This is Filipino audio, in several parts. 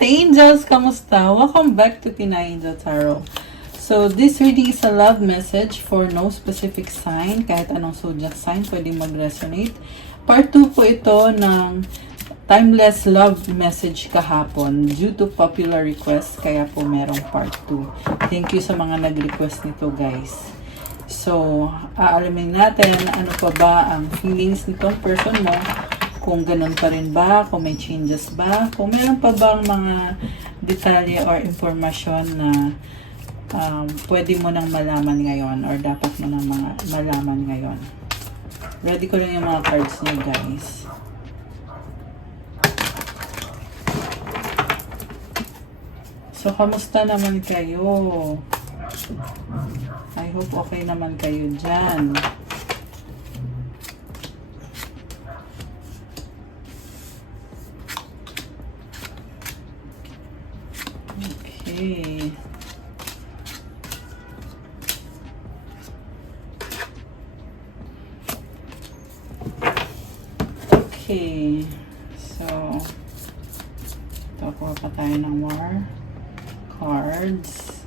Angels! Kamusta? Welcome back to Pinay Angel Tarot. So, this reading is a love message for no specific sign. Kahit anong zodiac sign, pwede mag-resonate. Part 2 po ito ng timeless love message kahapon due to popular request. Kaya po merong part 2. Thank you sa mga nag-request nito, guys. So, aalamin natin ano pa ba ang feelings nitong person mo. Kung ganun pa rin ba, kung may changes ba, kung meron pa bang mga detalye or informasyon na pwede mo nang malaman ngayon or dapat mo nang malaman ngayon. Ready ko lang yung mga cards niyo, guys. So, kamusta naman kayo? I hope okay naman kayo dyan. Okay. Okay. So, ito, kuha pa tayo ng more cards.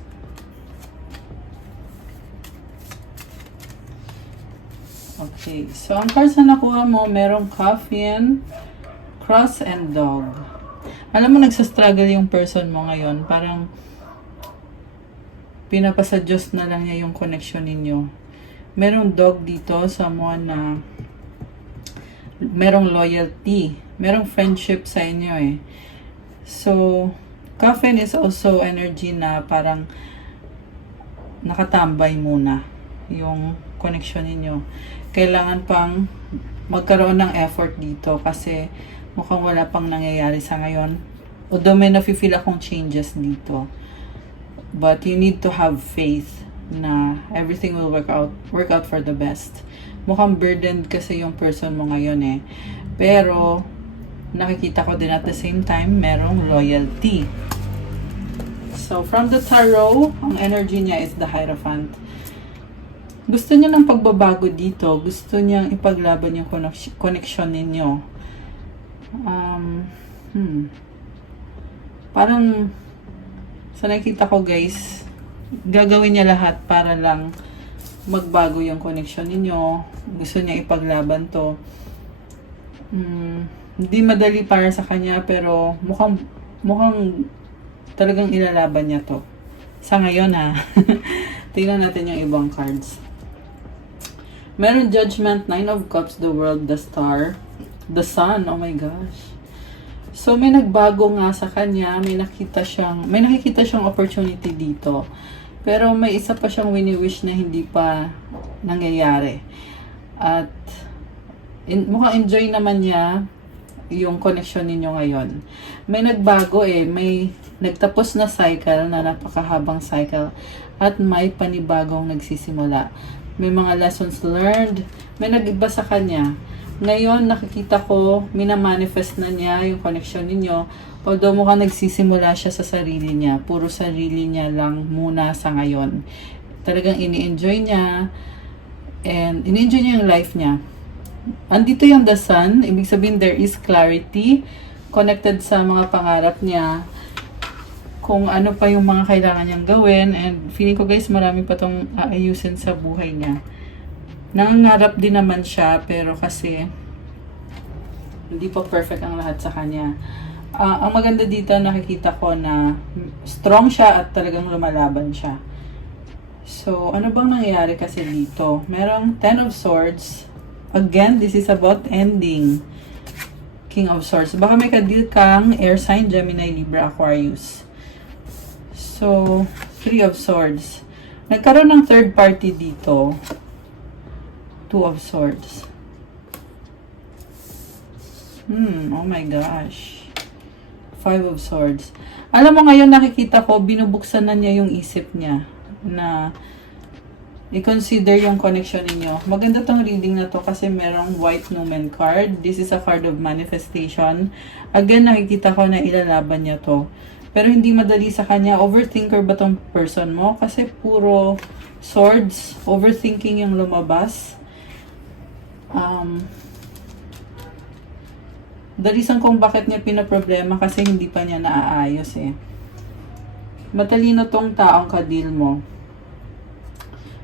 Okay. So, ang cards na nakuha mo, merong coffin, cross, and dog. Alam mo, nagsastruggle yung person mo ngayon. Parang pinapasa Diyos na lang niya yung connection ninyo. Merong dog dito, someone na merong loyalty. Merong friendship sa inyo eh. So, coffin is also energy na parang nakatambay muna yung connection ninyo. Kailangan pang magkaroon ng effort dito kasi mukhang wala pang nangyayari sa ngayon. Although may nafe-feel akong changes dito. But you need to have faith na everything will work out for the best. Mukhang burdened kasi yung person mo ngayon eh. Pero, nakikita ko din at the same time, merong loyalty. So, from the tarot, ang energy niya is the Hierophant. Gusto niya ng pagbabago dito. Gusto niyang ipaglaban yung connection ninyo. Parang sa nakikita ko, guys, gagawin niya lahat para lang magbago yung connection ninyo. Gusto niya ipaglaban to. Hindi madali para sa kanya pero mukhang talagang ilalaban niya to. Sa ngayon ha. Tingnan natin yung ibang cards. Meron Judgment, Nine of Cups, the World, the Star, the Sun. Oh my gosh. So, may nagbago nga sa kanya. May nakikita siyang opportunity dito. Pero may isa pa siyang wini-wish na hindi pa nangyayari. At mukhang enjoy naman niya yung connection ninyo ngayon. May nagbago eh. May nagtapos na cycle, na napakahabang cycle. At may panibagong nagsisimula. May mga lessons learned. May nag-iba sa kanya. Ngayon, nakikita ko, minamanifest na niya yung connection ninyo. Although mukhang nagsisimula siya sa sarili niya. Puro sarili niya lang muna sa ngayon. Talagang ini-enjoy niya. And ini-enjoy niya yung life niya. Andito yung the sun. Ibig sabihin, there is clarity. Connected sa mga pangarap niya. Kung ano pa yung mga kailangan niyang gawin. And feeling ko, guys, marami pa tong aayusin sa buhay niya. Nangangarap din naman siya, pero kasi hindi pa perfect ang lahat sa kanya. Ang maganda dito, nakikita ko na strong siya at talagang lumalaban siya. So, ano bang nangyayari kasi dito? Merong Ten of Swords. Again, this is about ending. King of Swords. Baka may ka-deal kang air sign, Gemini, Libra, Aquarius. So, Three of Swords. Nagkaroon ng third party dito. Two of Swords. Oh my gosh. Five of Swords. Alam mo ngayon, nakikita ko, binubuksan na niya yung isip niya na i-consider yung connection ninyo. Maganda tong reading na to kasi merong White Numen card. This is a card of manifestation. Again, nakikita ko na ilalaban niya to. Pero hindi madali sa kanya. Overthinker ba tong person mo? Kasi puro swords. Overthinking yung lumabas. The reason kung bakit niya pinaproblema kasi hindi pa niya naaayos eh. Matalino tong taong ka-deal mo.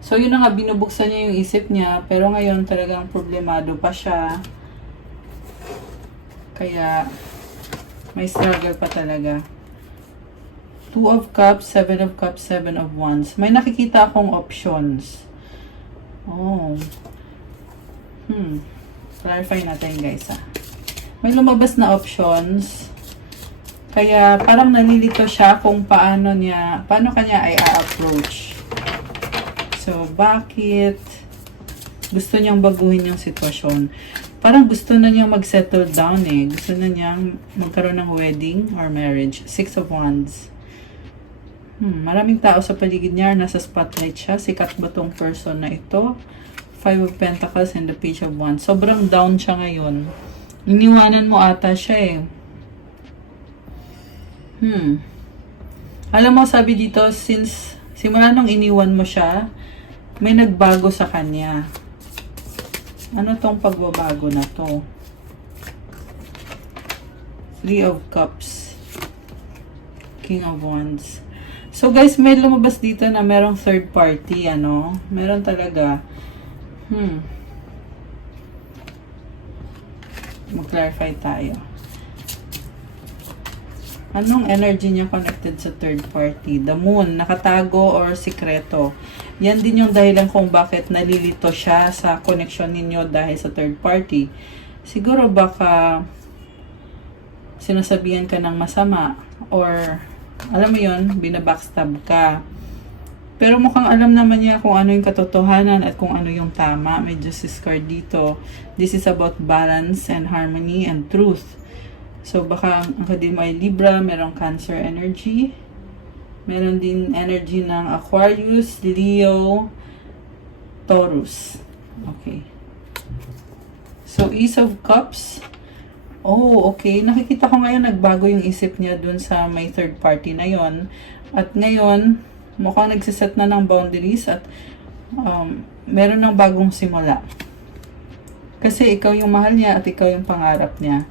So, yun na nga, binubuksan niya yung isip niya, pero ngayon talagang problemado pa siya. Kaya, may struggle pa talaga. 2 of Cups, 7 of Cups, 7 of Wands. May nakikita akong options. Oh. Clarify natin guys May lumabas na options. Kaya parang nalilito siya kung paano kanya ay a-approach. So, bakit gusto niyang baguhin yung sitwasyon? Parang gusto na niyang mag-settle down eh. Gusto na niyang magkaroon ng wedding or marriage. 6 of Wands. Maraming tao sa paligid niya, nasa spotlight siya. Sikat ba tong person na ito? 5 of Pentacles and the Page of Wands. Sobrang down siya ngayon. Iniwanan mo ata siya eh. Alam mo, sabi dito, since simula nung iniwan mo siya, may nagbago sa kanya. Ano tong pagbabago na to? 3 of Cups. King of Wands. So guys, may lumabas dito na merong third party, Meron talaga. Mag-clarify tayo. Anong energy niya connected sa third party? The moon, nakatago or sikreto. Yan din yung dahilan kung bakit nalilito siya sa connection ninyo dahil sa third party. Siguro baka sinasabihan ka ng masama or alam mo yun, binabackstab ka. Pero mukhang alam naman niya kung ano yung katotohanan at kung ano yung tama. May Justice card dito. This is about balance and harmony and truth. So, baka ang kadil mo ay Libra, merong Cancer energy. Meron din energy ng Aquarius, Leo, Taurus. Okay. So, Ace of Cups. Oh, okay. Nakikita ko ngayon nagbago yung isip niya dun sa may third party na yon. At ngayon, mukhang nagsiset na ng boundaries at meron ng bagong simula. Kasi ikaw yung mahal niya at ikaw yung pangarap niya.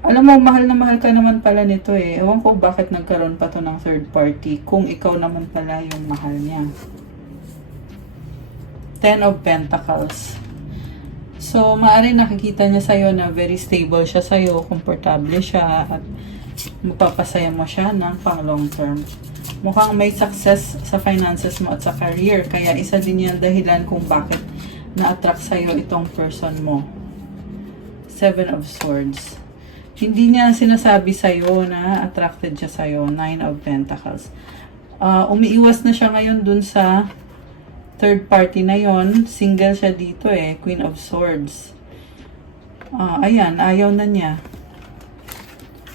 Alam mo, mahal na mahal ka naman pala nito eh. Ewan ko bakit nagkaroon pa to ng third party kung ikaw naman pala yung mahal niya. 10 of Pentacles. So, maaari nakikita niya sa'yo na very stable siya sa'yo, komportable siya, at mapapasaya mo siya ng pang long term. Mukhang may success sa finances mo at sa career. Kaya isa din yan dahilan kung bakit na-attract sa'yo itong person mo. 7 of Swords. Hindi niya sinasabi sa'yo na attracted siya sa'yo. 9 of Pentacles. Umiiwas na siya ngayon dun sa third party na yon. Single siya dito eh. Queen of Swords. Ayan, ayaw na niya.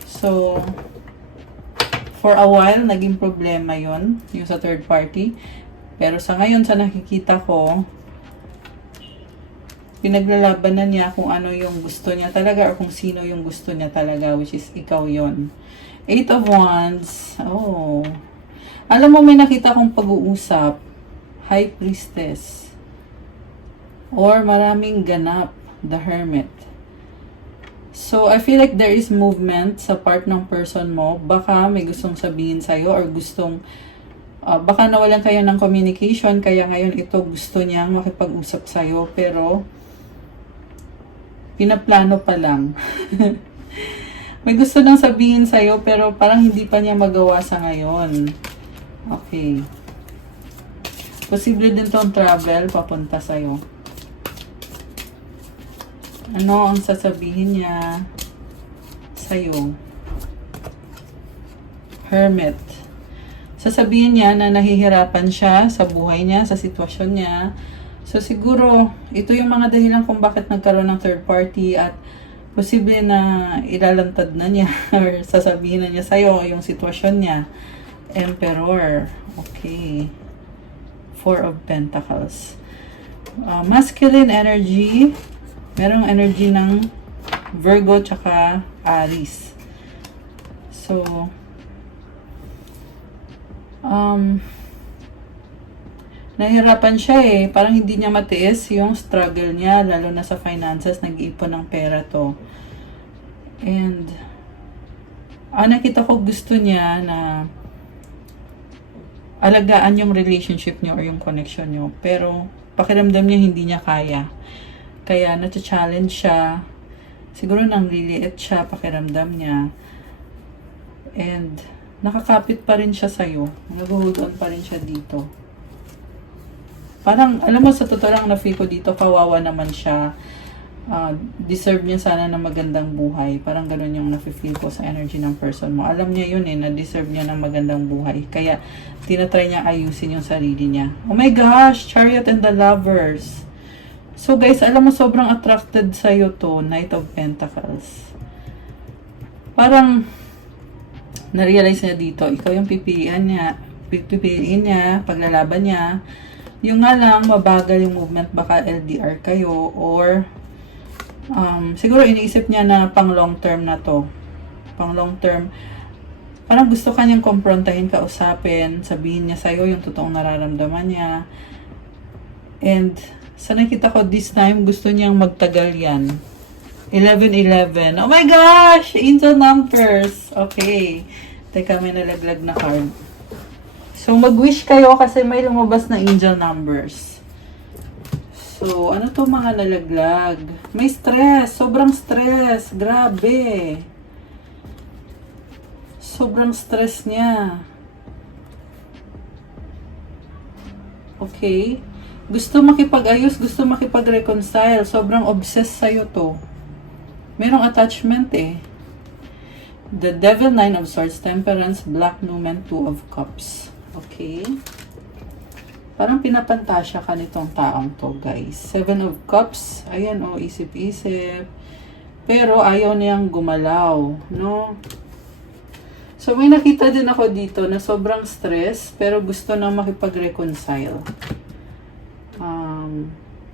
So, for a while, naging problema yon yung sa third party. Pero sa ngayon, sa nakikita ko, pinaglalaban na niya kung ano yung gusto niya talaga or kung sino yung gusto niya talaga, which is ikaw yon. 8 of Wands. Oh. Alam mo, may nakita kong pag-uusap. High Priestess. Or maraming ganap. The Hermit. So, I feel like there is movement sa part ng person mo. Baka may gustong sabihin sa'yo or gustong baka nawalan kayo ng communication kaya ngayon ito gusto niyang makipag-usap sa'yo pero pinaplano pa lang. May gusto nang sabihin sa'yo pero parang hindi pa niya magawa sa ngayon. Okay. Posible din tong travel papunta sa'yo. Ano ang sasabihin niya sa'yo? Hermit. Sasabihin niya na nahihirapan siya sa buhay niya, sa sitwasyon niya. So, siguro, ito yung mga dahilan kung bakit nagkaroon ng third party at posible na ilalantad na niya or sasabihin na niya sa'yo yung sitwasyon niya. Emperor. Okay. 4 of Pentacles. Masculine energy. Merong energy ng Virgo tsaka Aries. So, nahirapan siya eh. Parang hindi niya matiis yung struggle niya, lalo na sa finances, nag-iipon ng pera to. And, nakita ko gusto niya na alagaan yung relationship niyo or yung connection niyo. Pero, pakiramdam niya hindi niya kaya. Kaya, nata-challenge siya. Siguro nang liliit siya, pakiramdam niya. And, nakakapit pa rin siya sa'yo. Nag-hold on pa rin siya dito. Parang, alam mo, sa totoo lang na-feel ko dito, kawawa naman siya. Deserve niya sana ng magandang buhay. Parang ganun yung nafe-feel ko sa energy ng person mo. Alam niya yun na deserve niya ng magandang buhay. Kaya, tinatry niya ayusin yung sarili niya. Oh my gosh! Chariot and the Lovers. So guys, alam mo, sobrang attracted sa'yo to, Knight of Pentacles. Parang, na-realize niya dito, ikaw yung pipiliin niya, paglalaban niya. Yung nga lang, mabagal yung movement, baka LDR kayo, or siguro iniisip niya na pang long term na to. Pang long term. Parang gusto kanyang komprontahin, kausapin, sabihin niya sa'yo yung totoong nararamdaman niya. And, sa nakita ko this time, gusto niyang magtagal yan. 11-11. Oh my gosh! Angel numbers. Okay. Teka, may nalaglag na card. So, mag-wish kayo kasi may lumabas na angel numbers. So, ano to mga nalaglag? May stress. Sobrang stress. Grabe. Sobrang stress niya. Okay. Gusto makipag-ayos. Gusto makipag-reconcile. Sobrang obsessed sa'yo to. Merong attachment eh. The Devil, 9 of Swords, Temperance, Black Numen, 2 of Cups. Okay. Parang pinapantasya ka nitong taong to, guys. 7 of Cups. Ayan, oh, isip-isip. Pero ayaw niyang gumalaw, no? So, may nakita din ako dito na sobrang stress, pero gusto na makipag-reconcile.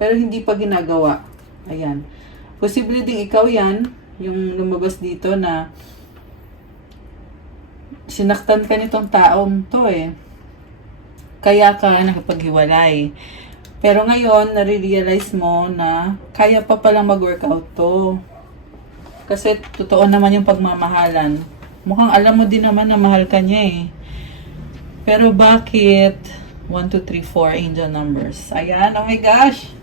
Pero hindi pa ginagawa. Ayan. Posible ding ikaw yan, yung lumabas dito na sinaktan ka nitong taong to eh. Kaya ka nakipaghiwalay. Pero ngayon, nare-realize mo na kaya pa palang mag-workout to. Kasi totoo naman yung pagmamahalan. Mukhang alam mo din naman na mahal ka niya eh. Pero bakit 1, 2, 3, 4 angel numbers? Ayan, oh my gosh!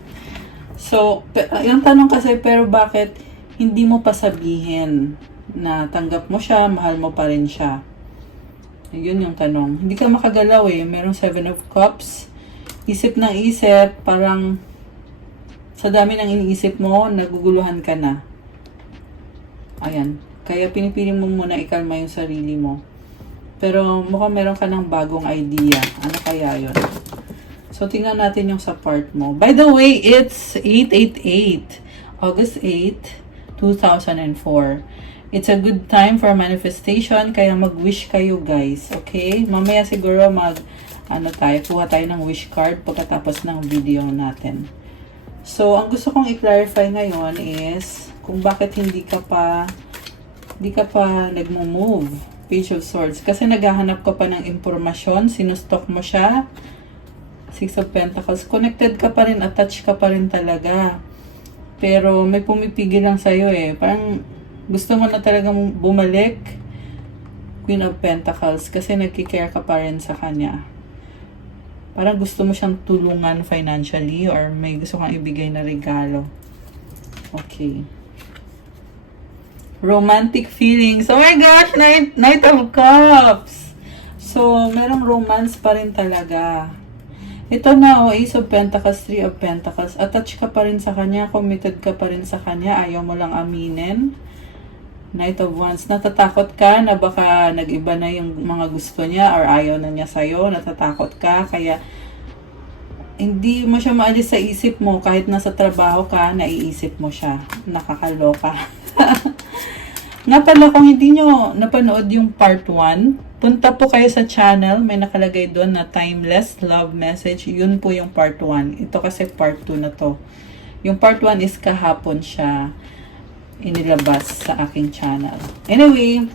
So, yung tanong kasi, pero bakit hindi mo pa sabihin na tanggap mo siya, mahal mo pa rin siya? Yun yung tanong. Hindi ka makagalaw eh. Merong 7 of Cups. Isip ng isip, parang sa dami ng iniisip mo, naguguluhan ka na. Ayan. Kaya pinipili mo muna ikalma yung sarili mo. Pero mukhang meron ka ng bagong idea. Ano kaya yun? So, tingnan natin yung sa part mo. By the way, it's 888. August 8, 2004. It's a good time for manifestation. Kaya mag-wish kayo, guys. Okay? Mamaya siguro kuha tayo ng wish card pagkatapos ng video natin. So, ang gusto kong i-clarify ngayon is kung bakit hindi ka pa nagmo-move. Page of Swords. Kasi naghahanap ka pa ng impormasyon. Sinustok mo siya. 6 of Pentacles. Connected ka pa rin. Attached ka pa rin talaga. Pero may pumipigil lang sa'yo eh. Parang gusto mo na talagang bumalik. Queen of Pentacles. Kasi nagkikare ka pa rin sa kanya. Parang gusto mo siyang tulungan financially or may gusto kang ibigay na regalo. Okay. Romantic feelings. Oh my gosh! Knight of Cups! So, merong romance pa rin talaga. Ito na, Ace of Pentacles, 3 of Pentacles. Attached ka pa rin sa kanya. Committed ka pa rin sa kanya. Ayaw mo lang aminin. Knight of Wands. Natatakot ka na baka nag-iba na yung mga gusto niya or ayaw na niya sa'yo. Natatakot ka. Kaya, hindi mo siya maalis sa isip mo. Kahit nasa trabaho ka, naiisip mo siya. Nakakaloka. Nga pala, kung hindi nyo napanood yung part 1, punta po kayo sa channel. May nakalagay doon na Timeless Love Message. Yun po yung part 1. Ito kasi part 2 na to. Yung part 1 is kahapon siya inilabas sa aking channel. Anyway,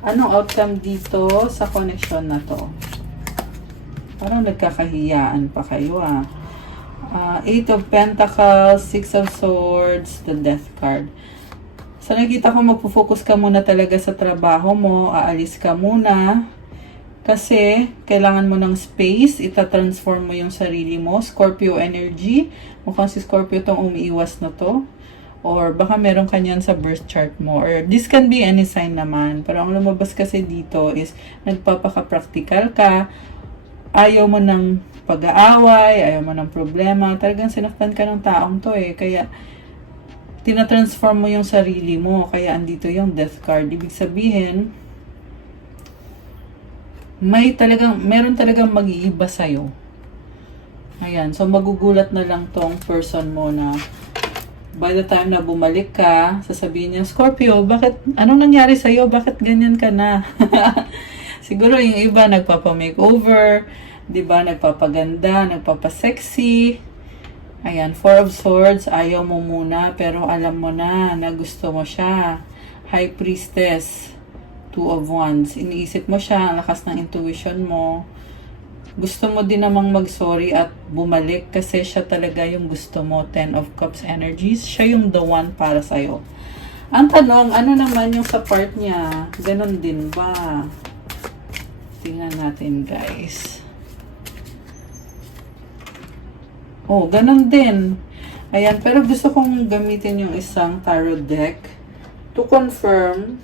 anong outcome dito sa connection na to? Parang nagkakahiyaan pa kayo ah. 8 of Pentacles, 6 of Swords, the Death card. So, nakita ko magpo-focus ka muna talaga sa trabaho mo, aalis ka muna. Kasi, kailangan mo ng space, itatransform mo yung sarili mo. Scorpio energy. Mukhang si Scorpio tong umiiwas na to. Or baka meron ka niyan sa birth chart mo. Or this can be any sign naman. Pero ang lumabas kasi dito is, nagpapaka-practical ka. Ayaw mo ng pag-aaway, ayaw mo ng problema. Talagang sinaktan ka ng taong to eh. Kaya, tinatransform mo yung sarili mo. Kaya, andito yung death card. Ibig sabihin, meron talagang mag-iiba sa'yo. Ayan, so magugulat na lang tong person mo na by the time na bumalik ka, sasabihin niya, Scorpio, anong nangyari sa'yo? Bakit ganyan ka na? Siguro yung iba nagpapa-makeover, diba, nagpapaganda, nagpapa-sexy. Ayan, Four of Swords, ayaw mo muna, pero alam mo na gusto mo siya. High Priestess, Two of Wands. Iniisip mo siya, ang lakas ng intuition mo. Gusto mo din namang mag-sorry at bumalik kasi siya talaga yung gusto mo. Ten of Cups energies. Siya yung the one para sa'yo. Ang tanong, ano naman yung sa part niya? Ganon din ba? Tingnan natin, guys. Oh, ganon din. Ayan, pero gusto kong gamitin yung isang tarot deck to confirm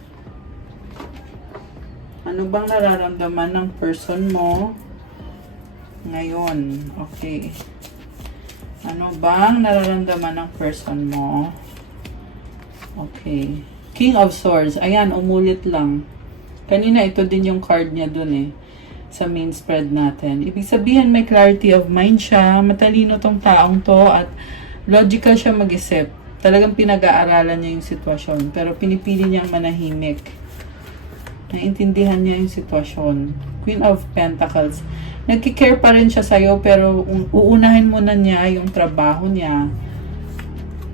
ano bang nararamdaman ng person mo ngayon. Okay. Ano bang nararamdaman ng person mo? Okay. King of Swords. Ayan, umulit lang. Kanina, ito din yung card niya dun eh. Sa main spread natin. Ibig sabihin, may clarity of mind siya. Matalino tong taong to at logical siya mag-isip. Talagang pinag-aaralan niya yung sitwasyon. Pero pinipili niyang manahimik. Naintindihan niya yung sitwasyon. Queen of Pentacles. Nagkikare pa rin siya sa'yo, pero uunahin muna niya yung trabaho niya.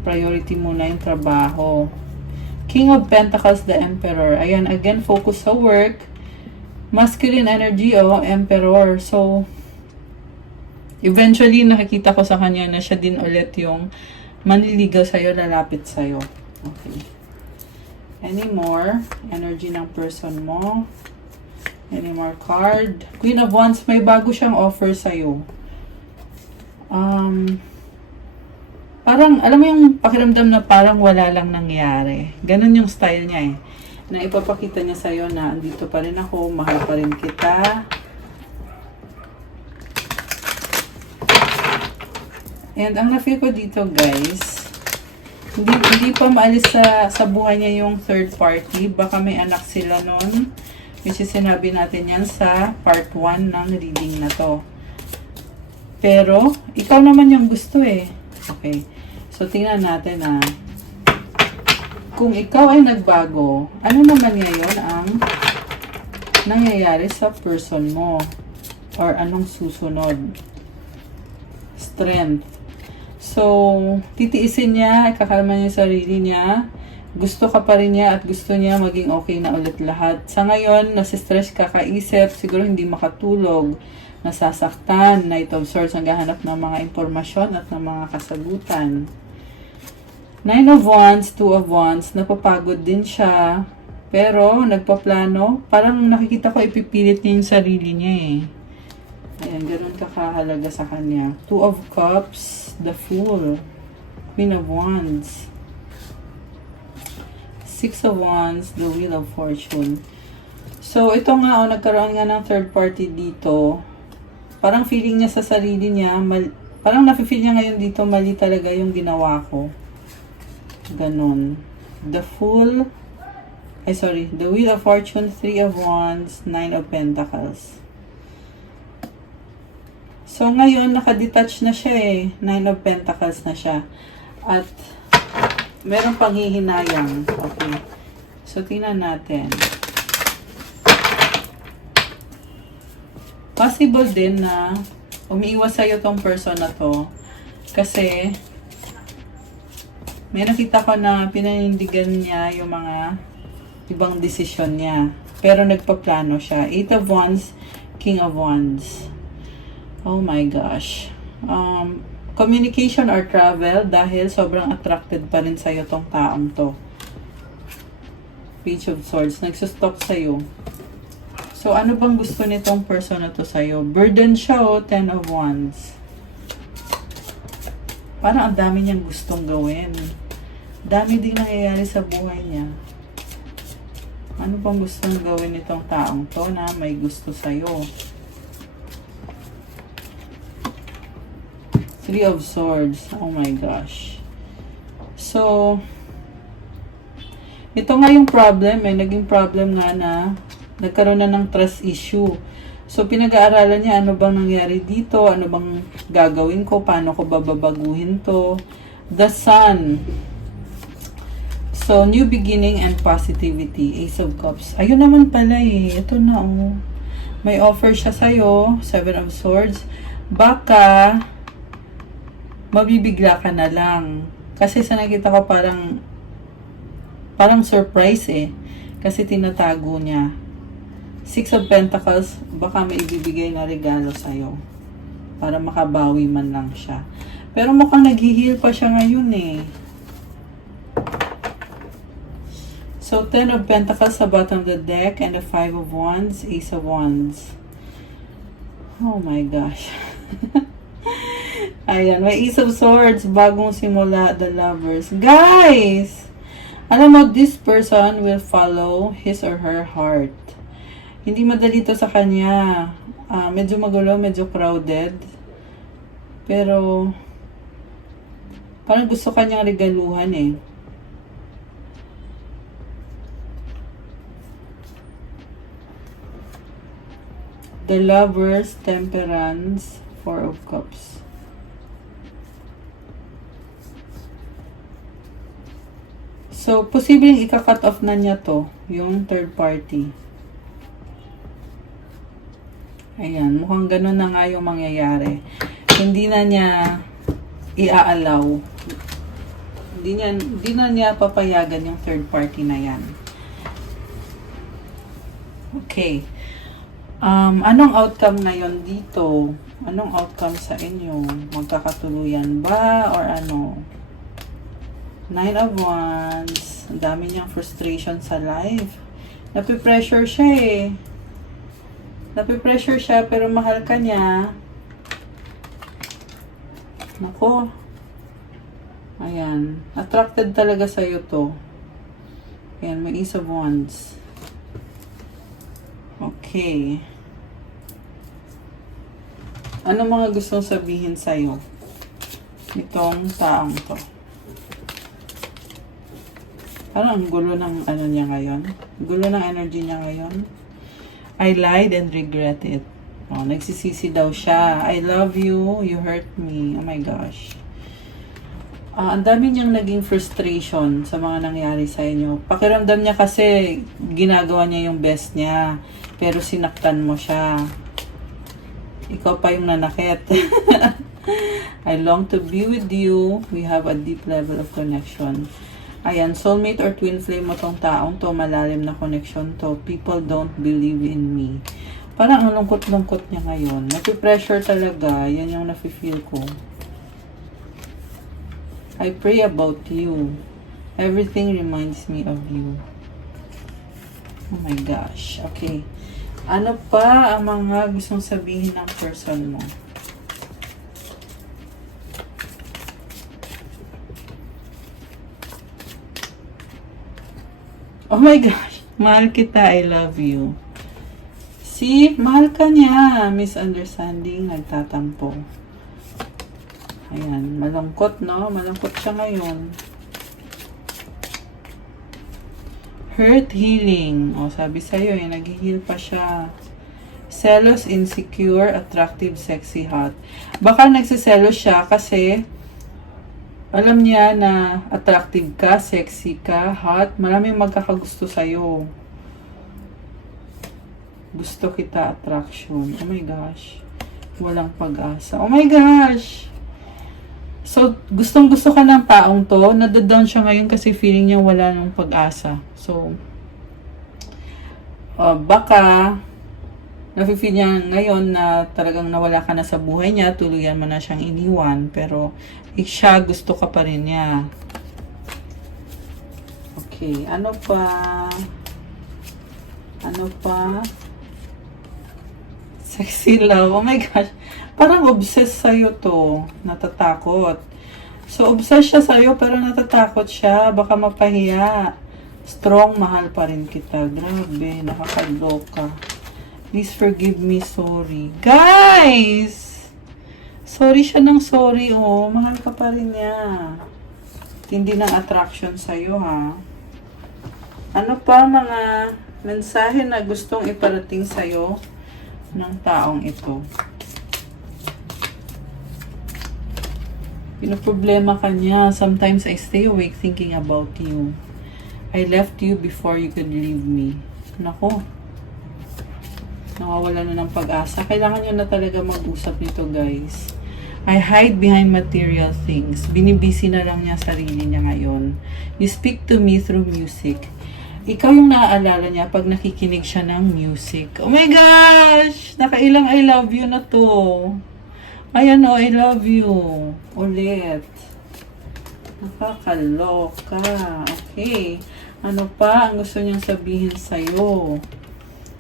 Priority muna yung trabaho. King of Pentacles, the Emperor. Ayan, again, focus sa work. Masculine energy, Emperor. So, eventually, nakikita ko sa kanya na siya din ulit yung manliligaw sa'yo, lalapit sa'yo. Okay. Any more energy ng person mo? Any more card? Queen of Wands, may bago siyang offer sa'yo. Parang, alam mo yung pakiramdam na parang wala lang nangyari. Ganon yung style niya eh. Na ipapakita niya sa'yo na andito pa rin ako, mahal pa rin kita. And ang na-feel ko dito, guys, hindi pa maalis sa buhay niya yung third party. Baka may anak sila nun. Which is sinabi natin yan sa part 1 ng reading na to. Pero, ikaw naman yung gusto eh. Okay. So, tingnan natin kung ikaw ay nagbago, ano naman ngayon ang nangyayari sa person mo? Or anong susunod? Strength. So, titiisin niya, ikakalma niya yung sarili niya. Gusto ka pa rin niya at gusto niya maging okay na ulit lahat. Sa ngayon, nasistress ka, kaisip, siguro hindi makatulog, nasasaktan, Knight of Swords, naghahanap ng mga impormasyon at ng mga kasagutan. Nine of Wands, Two of Wands, napapagod din siya. Pero, nagpaplano, parang nakikita ko ipipilit niya yung sarili niya eh. Ayan, ganun kakahalaga sa kanya. Two of Cups, the Fool, Queen of Wands, Six of Wands, the Wheel of Fortune. So, ito nga, nagkaroon nga ng third party dito. Parang feeling niya sa sarili niya, parang nafe-feel niya ngayon dito, mali talaga yung ginawa ko. Ganon. The Fool, the Wheel of Fortune, Three of Wands, Nine of Pentacles. So, ngayon, nakadetach na siya eh. Nine of Pentacles na siya. At, meron pang hihinayang. Okay. So, tingnan natin. Possible din na umiiwas sa'yo tong person na to. Kasi, may nakita ko na pinanindigan niya yung mga ibang desisyon niya. Pero nagpaplano siya. Eight of Wands, King of Wands. Oh my gosh. Communication or travel dahil sobrang attracted pa rin sa'yo tong taong to. Page of Swords. Nagsustalk sa'yo. So, ano bang gusto nitong person na to sa'yo? Burden siya, oh. 10 of Wands. Parang ang dami niyang gustong gawin. Dami ding nangyayari sa buhay niya. Ano bang gustong gawin nitong taong to na may gusto sa'yo? 3 of Swords. Oh my gosh. So, ito nga yung problem eh. Naging problem nga na nagkaroon na ng trust issue. So, pinag-aaralan niya ano bang nangyari dito, ano bang gagawin ko, paano ko babaguhin to. The Sun. So, new beginning and positivity. Ace of Cups. Ayun naman pala eh. Ito na oh. May offer siya sa'yo. 7 of Swords. Baka, mabibigla ka na lang. Kasi sa nakita ko parang surprise eh. Kasi tinatago niya. 6 of Pentacles, baka may ibibigay na regalo sa'yo. Para makabawi man lang siya. Pero mukhang nag-heal pa siya ngayon eh. So, 10 of Pentacles sa bottom of the deck and the 5 of Wands, Ace of Wands. Oh my gosh. Ayan, may Ace of Swords, bagong simula, the Lovers. Guys! Alam mo, this person will follow his or her heart. Hindi madali to sa kanya. Medyo magulo, medyo crowded. Pero, parang gusto kanyang regaluhan eh. The Lovers, Temperance, 4 of Cups. So, posibleng ika-cut off na niya to, yung third party. Ayan, mukhang ganun na nga yung mangyayari. Hindi na niya i-allow. Hindi na niya papayagan yung third party na yan. Okay. Anong outcome ngayon dito? Anong outcome sa inyo? Magkakatuluyan ba? Or ano? 9 of Wands. Ang dami niyang frustration sa life. Napipressure siya eh. Napipressure siya pero mahal ka niya. Nako. Ayan. Attracted talaga sa'yo to. Ayan, may Ace of Wands. Okay. Ano mga gustong sabihin sa'yo? Itong taong to. Parang ang gulo ng ano niya ngayon. Gulo ng energy niya ngayon. I lied and regret it. Oh, nagsisisi daw siya. I love you. You hurt me. Oh my gosh. Ang dami niyang naging frustration sa mga nangyari sa inyo. Pakiramdam niya kasi ginagawa niya yung best niya. Pero sinaktan mo siya. Ikaw pa yung nanakit. I long to be with you. We have a deep level of connection. Ayan, soulmate or twin flame mo tong taong to, malalim na connection to. People don't believe in me. Parang ang lungkot-lungkot niya ngayon. Napipressure talaga. Yan yung nafe-feel ko. I pray about you. Everything reminds me of you. Oh my gosh. Okay. Ano pa ang mga gustong sabihin ng person mo? Oh my gosh. Mahal kita. I love you. See? Mahal ka niya. Misunderstanding. Nagtatampo. Ayan. Malungkot, no? Malungkot siya ngayon. Hurt, healing. O, sabi sa'yo, eh, nag-heal pa siya. Selos, insecure, attractive, sexy, hot. Baka nagsiselos siya kasi alam niya na attractive ka, sexy ka, hot. Maraming magkakagusto sa'yo. Gusto kita, attraction. Oh my gosh. Walang pag-asa. Oh my gosh! So, gustong-gusto ka ng taong to. Nadadown siya ngayon kasi feeling niya wala nang pag-asa. So, baka nafe-feel niya ngayon na talagang nawala ka na sa buhay niya, tuluyan mo na siyang iniwan, pero siya gusto ka pa rin niya. Okay, ano pa? Ano pa? Sexy love. Oh my gosh. Parang obsessed sa'yo to. Natatakot. So, obsessed siya sa'yo pero natatakot siya. Baka mapahiya. Strong, mahal pa rin kita. Grabe, nakakaloka. Please forgive me, sorry. Guys! Sorry siya ng sorry, oh. Mahal ka pa rin niya. Hindi ng attraction sa'yo, ha. Ano pa mga mensahe na gustong iparating sa'yo ng taong ito? Pinoproblema ka niya. Sometimes I stay awake thinking about you. I left you before you could leave me. Nako. Nawawala na ng pag-asa. Kailangan nyo na talaga mag-usap nito, guys. I hide behind material things. Binibisi na lang niya sarili niya ngayon. You speak to me through music. Ikaw yung naaalala niya pag nakikinig siya ng music. Oh my gosh! Nakailang I love you na to. Ayan o, I love you. Ulit. Nakakaloka. Okay. Ano pa ang gusto niyang sabihin sa'yo?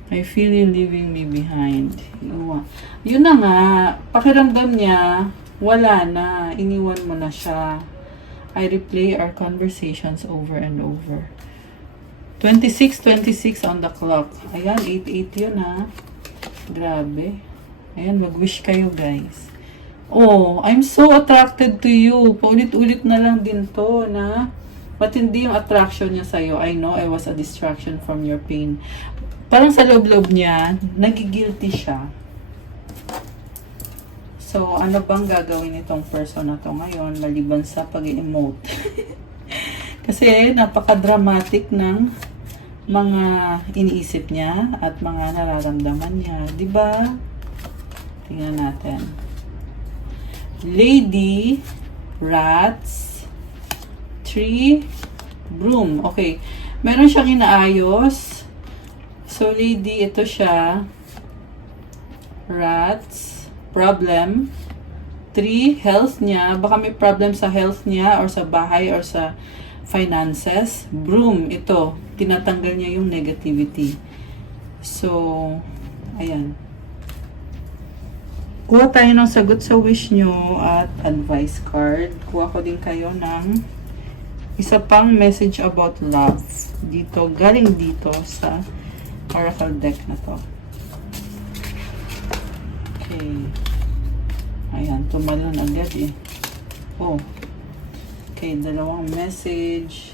I feel you leaving me behind. Yun na nga. Pakiramdam niya, wala na. Iniwan mo na siya. I replay our conversations over and over. 26:26 on the clock. Ayan, 8:8 yun ha. Grabe. Ayan, mag-wish kayo guys. Oh, I'm so attracted to you. Paulit-ulit na lang din to na matindi yung attraction niya sa'yo. I know I was a distraction from your pain. Parang sa loob-loob niya, nagigilty siya. So, ano bang gagawin itong person na to ngayon maliban sa pag-emote? Kasi napaka-dramatic ng mga iniisip niya at mga nararamdaman niya. Diba? Tingnan natin. Lady, rats, tree, broom. Okay. Meron siyang inaayos. So, lady, ito siya. Rats, problem. Tree, health niya. Baka may problem sa health niya or sa bahay or sa finances. Broom, ito. Tinatanggal niya yung negativity. So, ayan. Kuha tayo ng sagot sa wish nyo at advice card. Kuha ko din kayo ng isa pang message about love. Dito, galing dito sa Oracle deck na to. Okay. Ayan, tumalon agad eh. Oh. Okay, dalawang message.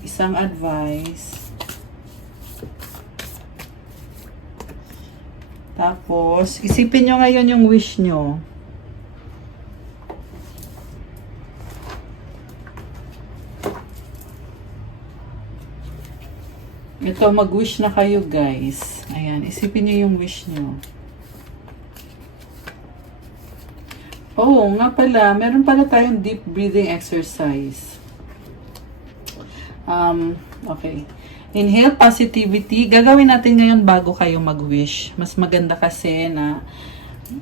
Isang advice. Tapos, isipin nyo ngayon yung wish nyo. Ito, mag-wish na kayo guys. Ayan, isipin nyo yung wish nyo. Oh, nga pala, meron pala tayong deep breathing exercise. Okay. Inhale positivity. Gagawin natin ngayon bago kayo mag-wish. Mas maganda kasi na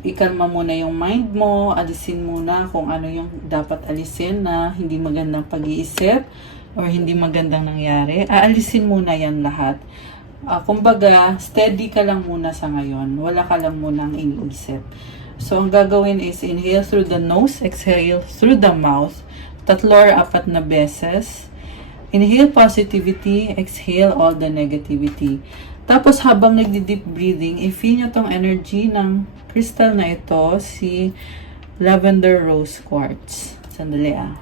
ikalma muna yung mind mo, alisin muna kung ano yung dapat alisin na hindi magandang pag-iisip or hindi magandang nangyari. Aalisin muna yan lahat. Kumbaga, steady ka lang muna sa ngayon. Wala ka lang munang iniisip. So, ang gagawin is inhale through the nose, exhale through the mouth. 3 or 4 na beses. Inhale positivity, exhale all the negativity. Tapos habang nagdi-deep breathing, i-feel nyo tong energy ng crystal na ito, si Lavender Rose Quartz. Sandali ah.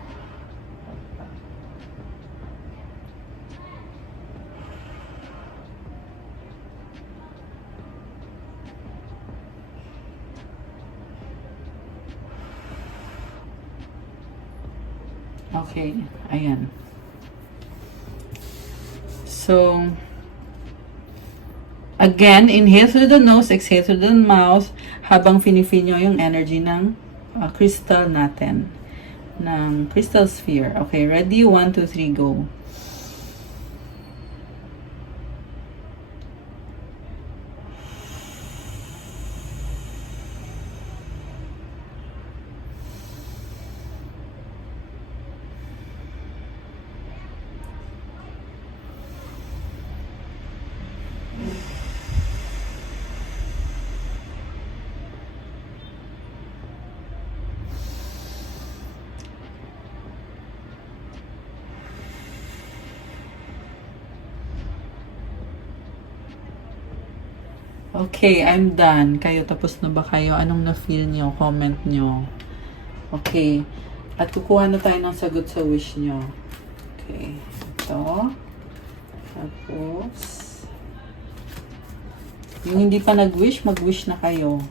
Okay, ayan. So, again, inhale through the nose, exhale through the mouth, habang finifeel nyo yung energy ng crystal natin, ng crystal sphere. Okay, ready? 1, 2, 3, go. Okay, I'm done. Kayo, tapos na ba kayo? Anong na-feel nyo? Comment nyo. Okay. At kukuha na tayo ng sagot sa wish nyo. Okay. Ito. Tapos, yung hindi pa nag-wish, mag-wish na kayo.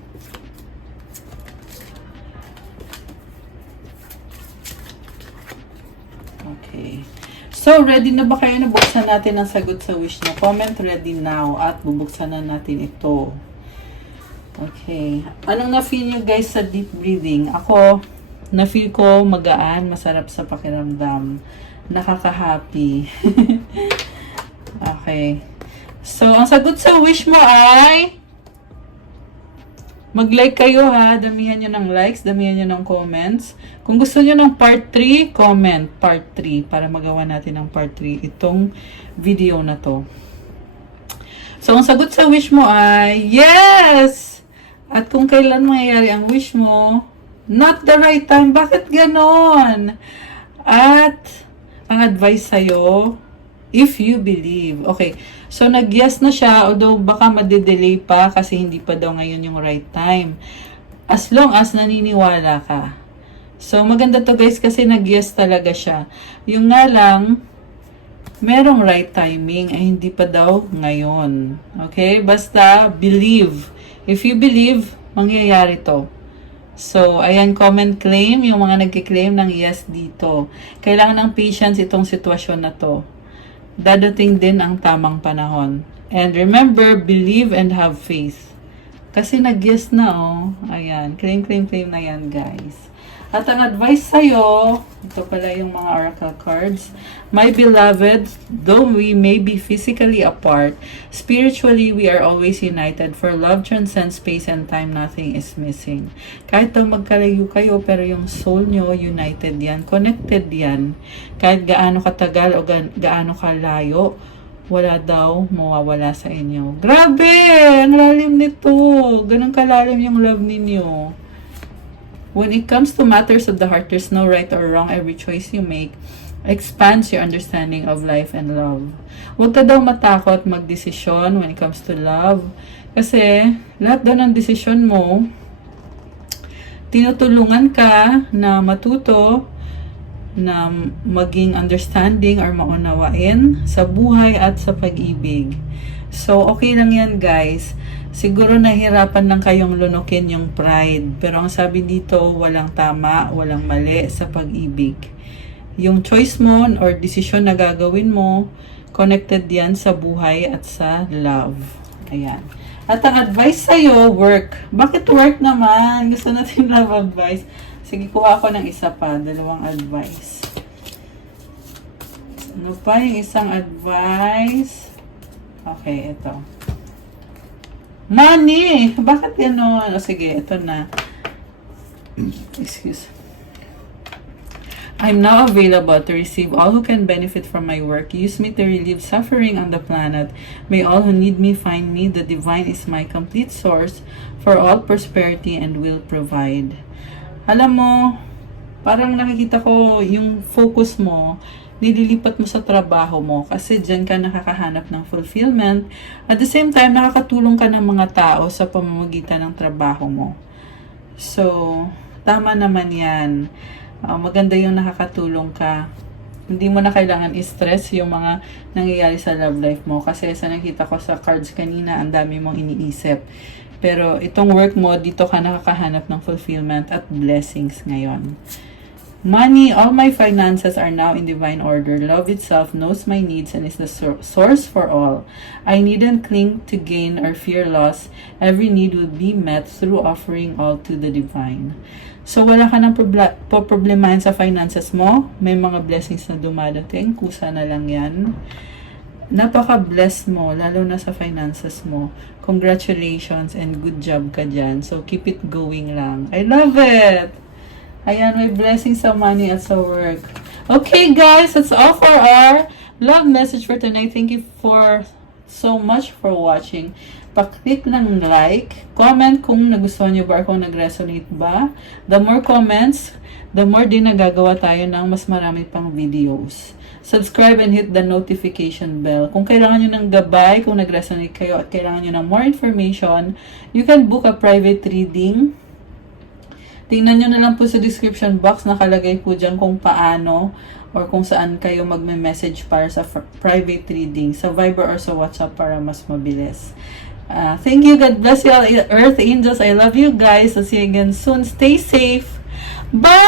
Okay. So, ready na ba kayo na buksan natin ang sagot sa wish nyo? Comment ready now at bubuksan na natin ito. Okay. Anong na-feel nyo guys sa deep breathing? Ako, na-feel ko magaan, masarap sa pakiramdam. Nakaka-happy. Okay. So, ang sagot sa wish mo ay mag-like kayo ha. Damihan nyo ng likes, damihan nyo ng comments. Kung gusto nyo ng part 3, comment part 3 para magawa natin ng part 3 itong video na to. So, ang sagot sa wish mo ay yes! At kung kailan mangyayari ang wish mo, not the right time. Bakit ganon? At ang advice sa'yo, if you believe. Okay. So, nag-yes na siya, although baka madedelay pa kasi hindi pa daw ngayon yung right time. As long as naniniwala ka. So, maganda to guys kasi nag-yes talaga siya. Yung nga lang, merong right timing ay hindi pa daw ngayon. Okay? Basta, believe. If you believe, mangyayari to. So, ayan, comment claim. Yung mga nagkiklaim ng yes dito. Kailangan ng patience itong sitwasyon na to. Dadating din ang tamang panahon. And remember, believe and have faith. Kasi nag-yes na, oh. Ayan. Claim na yan, guys. At ang advice sa'yo, ito pala yung mga oracle cards. My beloved, though we may be physically apart, spiritually we are always united. For love transcends space and time, nothing is missing. Kahit daw magkalayo kayo, pero yung soul nyo, united yan. Connected yan. Kahit gaano katagal o gaano kalayo, wala daw mawawala sa inyo. Grabe! Ang lalim nito. Ganun kalalim yung love ninyo. When it comes to matters of the heart, there's no right or wrong. Every choice you make expands your understanding of life and love. Huwag ka daw matakot magdesisyon when it comes to love. Kasi lahat daw ng desisyon mo, tinutulungan ka na matuto, na maging understanding or maunawain sa buhay at sa pag-ibig. So, okay lang yan guys. Siguro nahirapan lang kayong lunukin yung pride. Pero ang sabi dito, walang tama, walang mali sa pag-ibig. Yung choice mo or decision na gagawin mo, connected yan sa buhay at sa love. Ayan. At ang advice sa'yo, work. Bakit work naman? Gusto natin love advice. Sige, kuha ako ng isa pa. Dalawang advice. Ano pa yung isang advice? Okay, ito. Money! Bakit gano'n? O sige, ito na. Excuse. I'm now available to receive all who can benefit from my work. Use me to relieve suffering on the planet. May all who need me find me. The divine is my complete source for all prosperity and will provide. Alam mo, parang nakikita ko yung focus mo, nililipat mo sa trabaho mo kasi dyan ka nakakahanap ng fulfillment. At the same time, nakakatulong ka ng mga tao sa pamamagitan ng trabaho mo. So, tama naman yan. Maganda yung nakakatulong ka. Hindi mo na kailangan i-stress yung mga nangyayari sa love life mo. Kasi sa nakita ko sa cards kanina, ang dami mong iniisip. Pero itong work mo, dito ka nakakahanap ng fulfillment at blessings ngayon. Money, all my finances are now in divine order. Love itself knows my needs and is the source for all. I needn't cling to gain or fear loss. Every need will be met through offering all to the divine. So, wala ka nang problemahin sa finances mo. May mga blessings na dumadating. Kusa na lang yan. Napaka-blessed mo, lalo na sa finances mo. Congratulations and good job ka dyan. So, keep it going lang. I love it! Ayan, may blessings sa money at sa work. Okay, guys, that's all for our love message for tonight. Thank you so much for watching. Pa-click ng like, comment kung nagustuhan nyo ba or kung nag-resonate ba. The more comments, the more din nagagawa tayo ng mas marami pang videos. subscribe and hit the notification bell. Kung kailangan nyo ng gabay, kung nag-resonate kayo at kailangan nyo ng more information, you can book a private reading. Tingnan nyo na lang po sa description box, nakalagay po dyan kung paano or kung saan kayo magme-message para sa private reading, sa Viber or sa WhatsApp para mas mabilis. Thank you. God bless you all, Earth Angels. I love you guys. I'll see you again soon. Stay safe. Bye!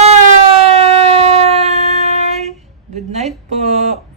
Good night po.